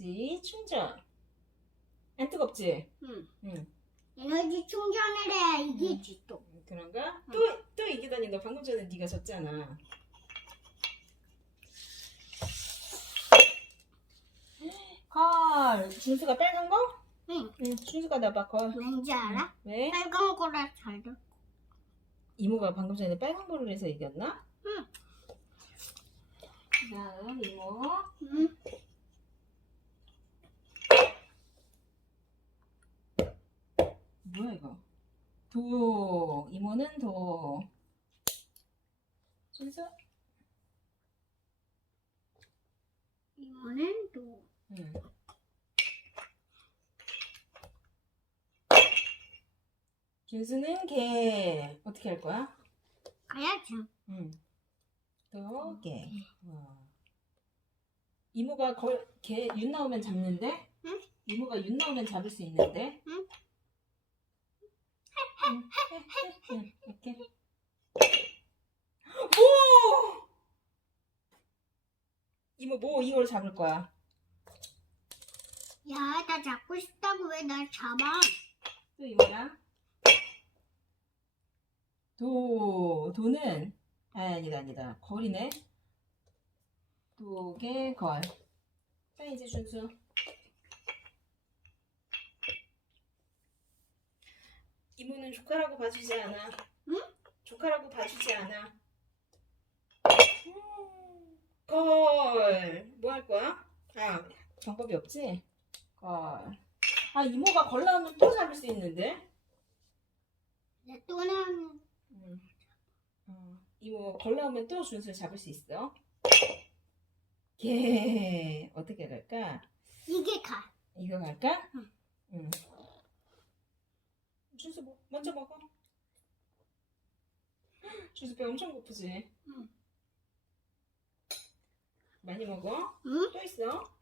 에너지 충전. 안 뜨겁지? 응. 응. 에너지 충전을 해야 이기지 또. 그런가? 응. 또, 또 이기다니 너 방금 전에 네가 졌잖아. 걸. 준수가 빨간 거? 응. 응. 준수가 나봐 걸. 왠지 알아? 왜? 빨간 거라 잘 돼. 이모가 방금 전에 빨간 거를 해서 이겼나? 응. 다음 이모. 응. 뭐야 이거? 도. 이모는 도. 준수? 이거는 또 응. 준수는 개. 어떻게 할 거야? 가야지. 응. 또 개. 어. 이모가 걸, 개, 윤 나오면 잡는데? 응? 이모가 윤 나오면 잡을 수 있는데? 응? 응. 응. 이렇게. 오! 이모 뭐 이걸 잡을 거야? 야, 나 잡고 싶다고 왜 날 잡아? 또 이거야? 도, 도는, 아, 아니다, 아니다. 걸이네. 도개, 걸. 자, 이제 준수. 이모는 조카라고 봐주지 않아. 응? 조카라고 봐주지 않아. 음, 걸. 뭐 할 거야? 아, 방법이 없지? 걸. 아, 이모가 걸 나오면 또 잡을 수 있는데? 내 또는 음. 어, 이모 걸 나오면 또 준수를 잡을 수 있어. 예. 어떻게 갈까? 이게 가. 이거 갈까? 응. 응. 준수 뭐, 먼저 먹어. 준수 배 엄청 고프지? 응. 많이 먹어? 응? 또 있어?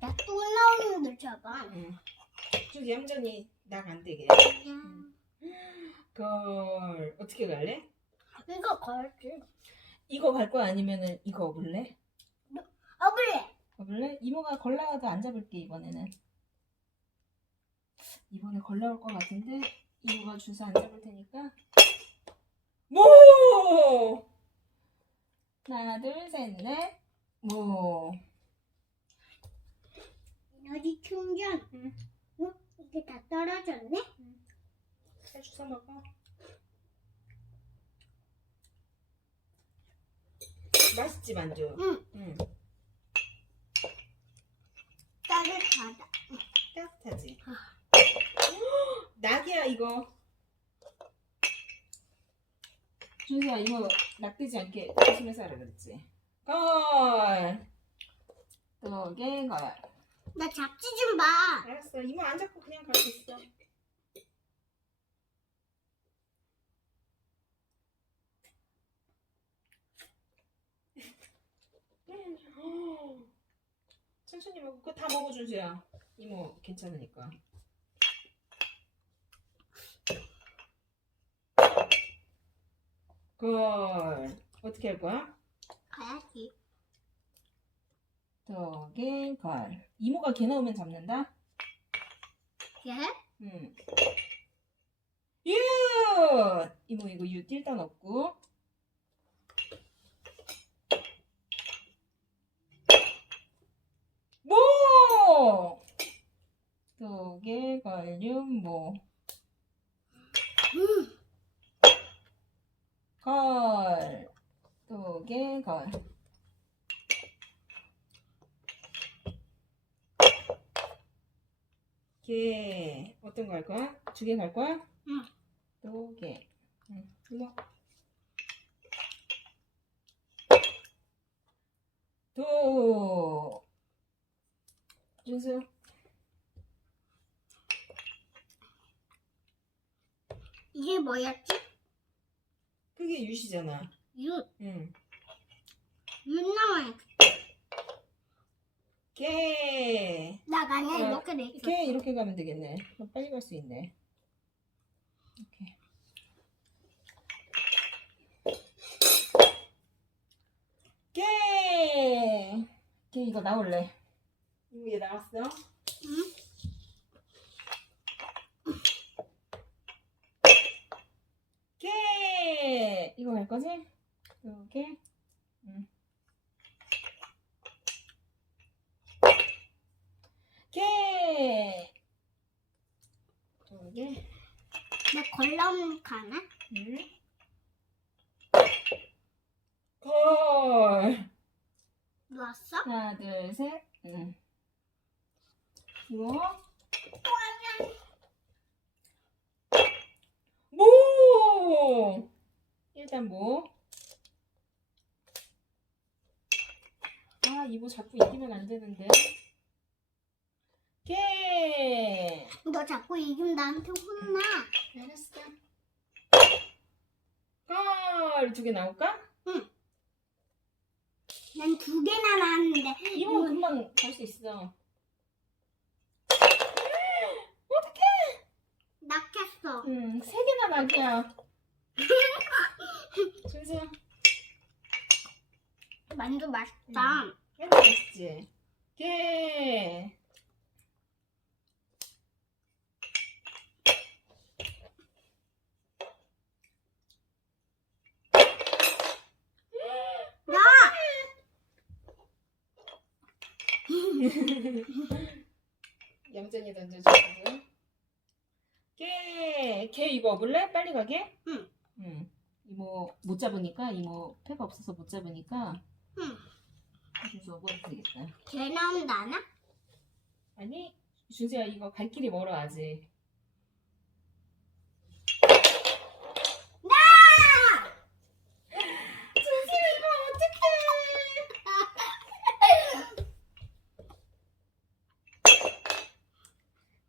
나또 나오는데 잡아. 응. 준수 얌전히 나안 되게. 야, 걸 어떻게 갈래? 이거 걸지. 이거 갈 거야 아니면은 이거 업을래? 어블레. 업을래? 이모가 걸 나와도 안 잡을게 이번에는. 이번에 걸 나올 것 같은데 이모가 주사 안 잡을 테니까. 모! 하나 둘셋넷 모. 에너지 충전. 응. 응? 이게 다 떨어졌네? 잘 주워 먹어. 맛있지 만두. 응. 응. 따뜻하다. 따뜻하지. 낙이야 이거. 준수야 이거 낙되지 않게 조심해서 하라 그랬지. 걸. 또개 걸. 나 잡지 좀 봐. 알았어. 이모 안 잡고 그냥 갈 수 있어. 천천히 먹고 그거 다 먹어 준수야. 이모 괜찮으니까. 걸. 어떻게 할 거야? 가야지. 저게 걸. 이모가 개 나오면 잡는다. 얘? 응. 유! 이모 이거 유 일단 없고. 모! 독일 걸륨 모. 응. 걸. 독일 걸. 개. 어떤 거 할 거야? 두 개 갈 거야? 응. 두 개. 응. 이모. 도. 준수. 이게 뭐였지? 그게 유시잖아. 윷. 응. 윷 나와야 개. 나가네 어, 이렇게 돼 있어. 이렇게 이렇게 가면 되겠네. 그럼 빨리 갈 수 있네. 이렇게. 개. 개 이거 나올래. 얘 나왔어. 응? 개 이거 갈 거지? 이렇게. 응. 개. 이게. 내 걸럼 가나? 응. 걸. 누웠어? 하나, 둘, 셋. 응. 이거. 모! 일단 모. 아, 이모 자꾸 이기면 안 되는데. 개! 너 자꾸 이기면 나한테 혼나. 알았어. 걸! 두개 나올까? 난 두 개나 나왔는데. 이모 금방 갈 수 있어. 낙했어. 응, 세 개나 낙이야. 준수야. 만두 맛있다. 맨 맛있지? 개. 나! 얌전히 던져주고. 개. 개 이거 먹을래? 빨리 가게? 응. 응. 이모 못 잡으니까 이모 패가 없어서 못 잡으니까 응. 준수 먹어도 되겠다. 개 나오면 나나? 아니 준수야 이거 갈 길이 멀어 아직. 나! 준수 이거 어떡해?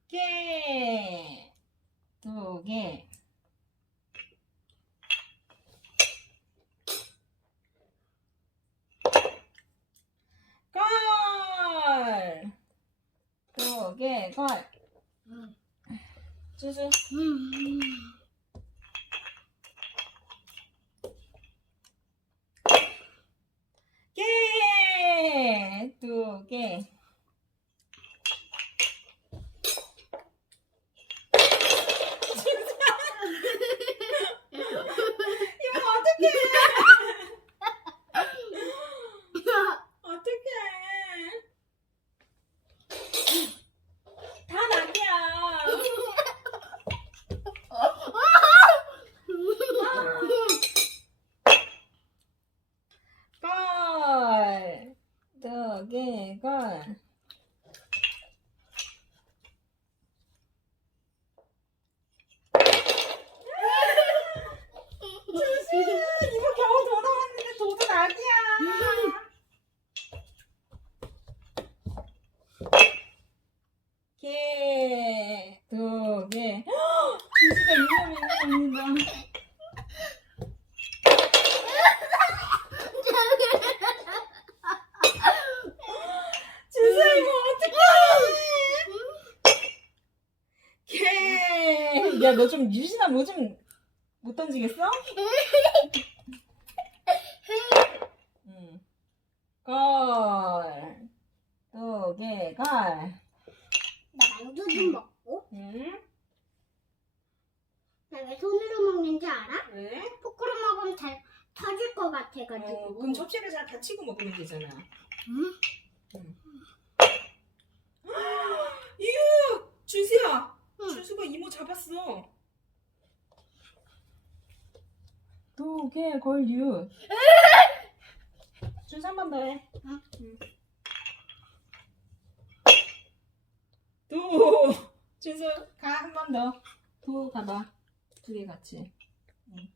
개. 두 개. 걸. 두 개, 걸. 응. 준수. 음. 개. 두 개. 이거 어떡해? 어떡해? 다 낙이야. 걸. 두 개, 걸. 이거 겨우 돌아왔는데 도도 낙이야. 개, 두 개. 준수가 유념이 있는다. 준수야 이거 어떡해? 개. 야 너 좀 유진아 뭐 좀 못 던지겠어? 응. 걸. 두 개, 걸. 나 만두 좀 먹고. 응? 나 왜 손으로 먹는지 알아? 왜? 포크로 먹으면 잘 터질 것 어, 같아가지고. 그럼 접시를 잘 다치고 먹으면 되잖아. 응? 이유! 준수야! 응. 준수가 이모 잡았어. 두 개, 걸유. 준수 한번 더 해. 응. 두. 준수 가 한 번 더. 두 가봐. 두 개 같이. 응.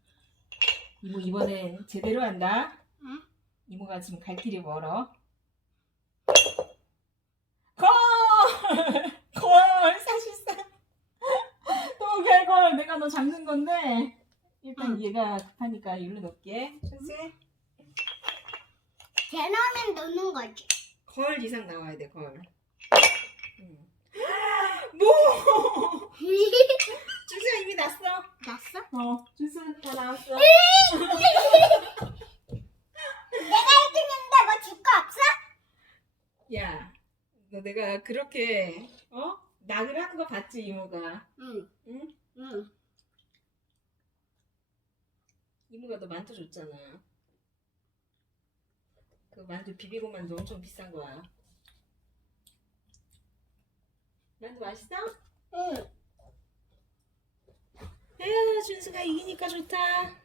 이모 이번엔 제대로 한다. 응? 이모가 지금 갈 길이 멀어. 걸! 걸! 사실상. 또 결걸 내가 너 잡는 건데 일단 응. 얘가 급하니까 일로. 준수 개 나오면 넣는 거지. 걸 이상 나와야 돼 걸. 응. 뭐? 준수야 이미 났어. 났어? 어, 준수 다 나왔어. 내가 1등인데 뭐 줄 거 없어? 야, 너 내가 그렇게 어 낙을 하는 거 봤지 이모가 응. 응 응. 이모가 너 만두 줬잖아 그 만두 비비고 만두 엄청 비싼 거야 만두 맛있어? 응. 에휴 준수가 이기니까 좋다